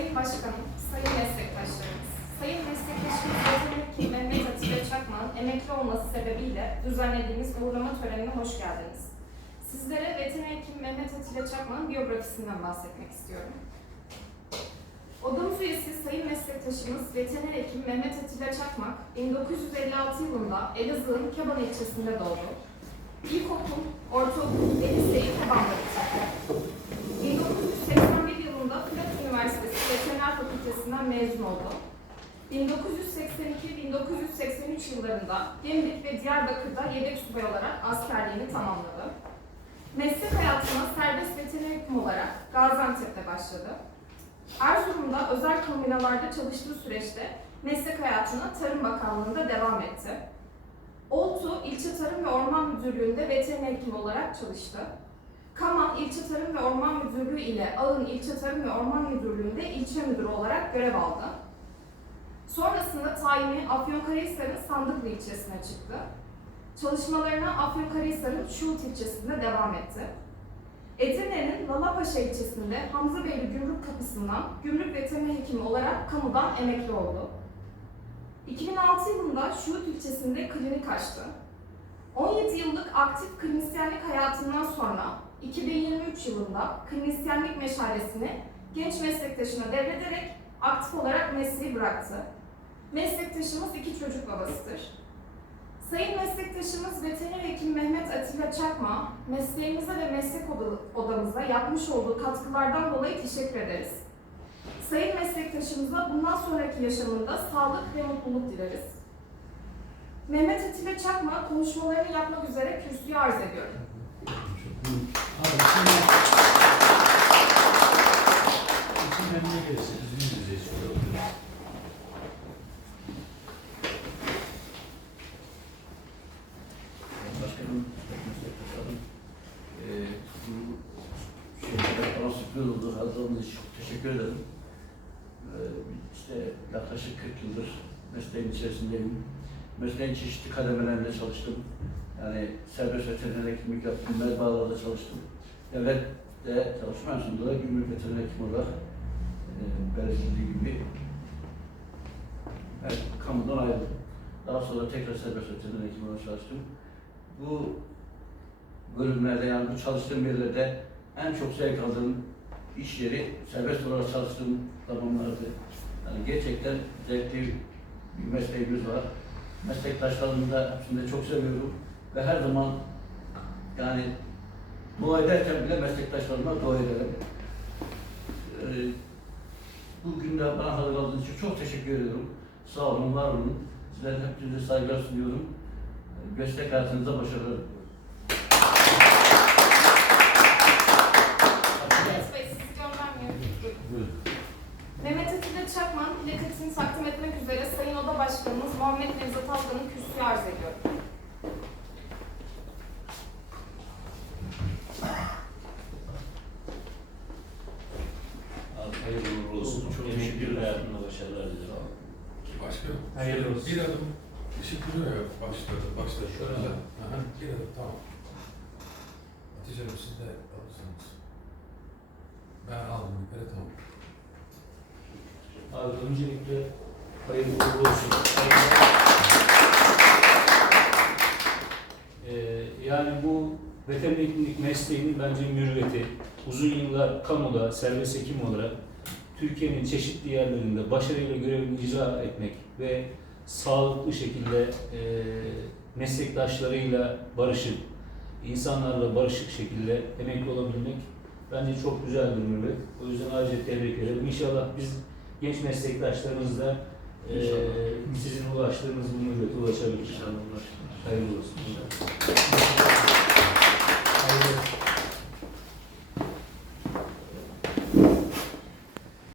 Sayın Başkanım, sayın meslektaşlarımız, sayın meslektaşımız Veteriner Mehmet Atilla Çakmak'ın emekli olması sebebiyle düzenlediğimiz uğurlama törenine hoş geldiniz. Sizlere hekim Mehmet Atilla Çakmak'ın biyografisinden bahsetmek istiyorum. Odamız üyesi sayın meslektaşımız veteriner hekim Mehmet Atilla Çakmak 1956 yılında Elazığ'ın Keban ilçesinde doğdu. İlkokul, ortaokul ve liseyi Keban'da bitirdi. 1981 yılında Fırat Üniversitesi Veteriner Fakültesinden mezun oldu. 1982-1983 yıllarında Gemlik ve Diyarbakır'da yedek subay olarak askerliğini tamamladı. Meslek hayatına serbest veteriner hekim olarak Gaziantep'te başladı. Erzurum'da özel kamu binalarda çalıştığı süreçte meslek hayatına Tarım Bakanlığı'nda devam etti. Oltu İlçe Tarım ve Orman Müdürlüğü'nde veteriner hekim olarak çalıştı. İlçe Tarım ve Orman Müdürlüğü ile Ağın İlçe Tarım ve Orman Müdürlüğü'nde ilçe müdürü olarak görev aldı. Sonrasında tayini Afyonkarahisar'ın Sandıklı ilçesine çıktı. Çalışmalarına Afyonkarahisar'ın Şulut ilçesinde devam etti. Edirne'nin Lalapaşa ilçesinde Hamza Beyli Gümrük Kapısı'ndan gümrük veteriner hekimi olarak kamudan emekli oldu. 2006 yılında Şulut ilçesinde klinik açtı. 17 yıllık aktif klinisyenlik hayatından sonra 2023 yılında klinisyenlik meşalesini genç meslektaşına devrederek aktif olarak mesleği bıraktı. Meslektaşımız iki çocuk babasıdır. Sayın meslektaşımız veteriner hekim Mehmet Atilla Çakma, mesleğimize ve meslek oda- odamıza yapmış olduğu katkılardan dolayı teşekkür ederiz. Sayın meslektaşımıza bundan sonraki yaşamında sağlık ve mutluluk dileriz. Mehmet Atilla Çakma konuşmalarını yapmak üzere kürsüye arz ediyorum. Şeylere bana sürpriz oldu. Hazırladığınız için teşekkür ederim. Eee işte yaklaşık 40 yıldır mesleğin içerisindeyim. Mesleğin çeşitli kademelerinde çalıştım. Yani serbest veteriner hekimlik yaptım, mezbalarda çalıştım. Devlette çalışma sonunda gümrük veteriner hekim olarak eee belediyeli gibi evet, kamudan ayrıldım. Daha sonra tekrar serbest veteriner hekim olarak çalıştım bu bölümlerde yani bu çalıştığım yerlerde en çok zevk aldığım iş yeri serbest olarak çalıştığım zamanlardı. Yani gerçekten zevkli bir mesleğimiz var. Meslektaşlarımı da hepsini çok seviyorum ve her zaman yani dua ederken bile meslektaşlarıma dua ederim. Ee, bugün de bana hazırladığınız için çok teşekkür ediyorum. Sağ olun, var olun. Sizlere hepinize saygılar sunuyorum. Meslek hayatınızda başarılar diliyorum. Muhammed Nevzat Algan'ın kürsüye arz ediyor. Abi hayırlı uğurlu olsun. Çok Emeklilik teşekkür ederim. hayatında başarılar dilerim. Başkanım. Hayırlı olsun. Bir adım ışık duruyor ya başladı. Başladı. Şöyle? Aha, bir adım tamam. Hatice Hanım siz de alırsanız. Ben aldım yukarı tamam. Abi öncelikle hayırlı uğurlu olsun. Ee, yani bu veteriner hekimlik mesleğinin bence mürüvveti, uzun yıllar kamuda serbest hekim olarak Türkiye'nin çeşitli yerlerinde başarıyla görevini icra etmek ve sağlıklı şekilde e, meslektaşlarıyla barışık, insanlarla barışık şekilde emekli olabilmek bence çok güzel bir mürüvvet. O yüzden ayrıca tebrik ederim. İnşallah biz genç meslektaşlarımız e, İnşallah. sizin ulaştığınız bu mürüvvete ulaşabilir. İnşallah. Hayırlı olsun.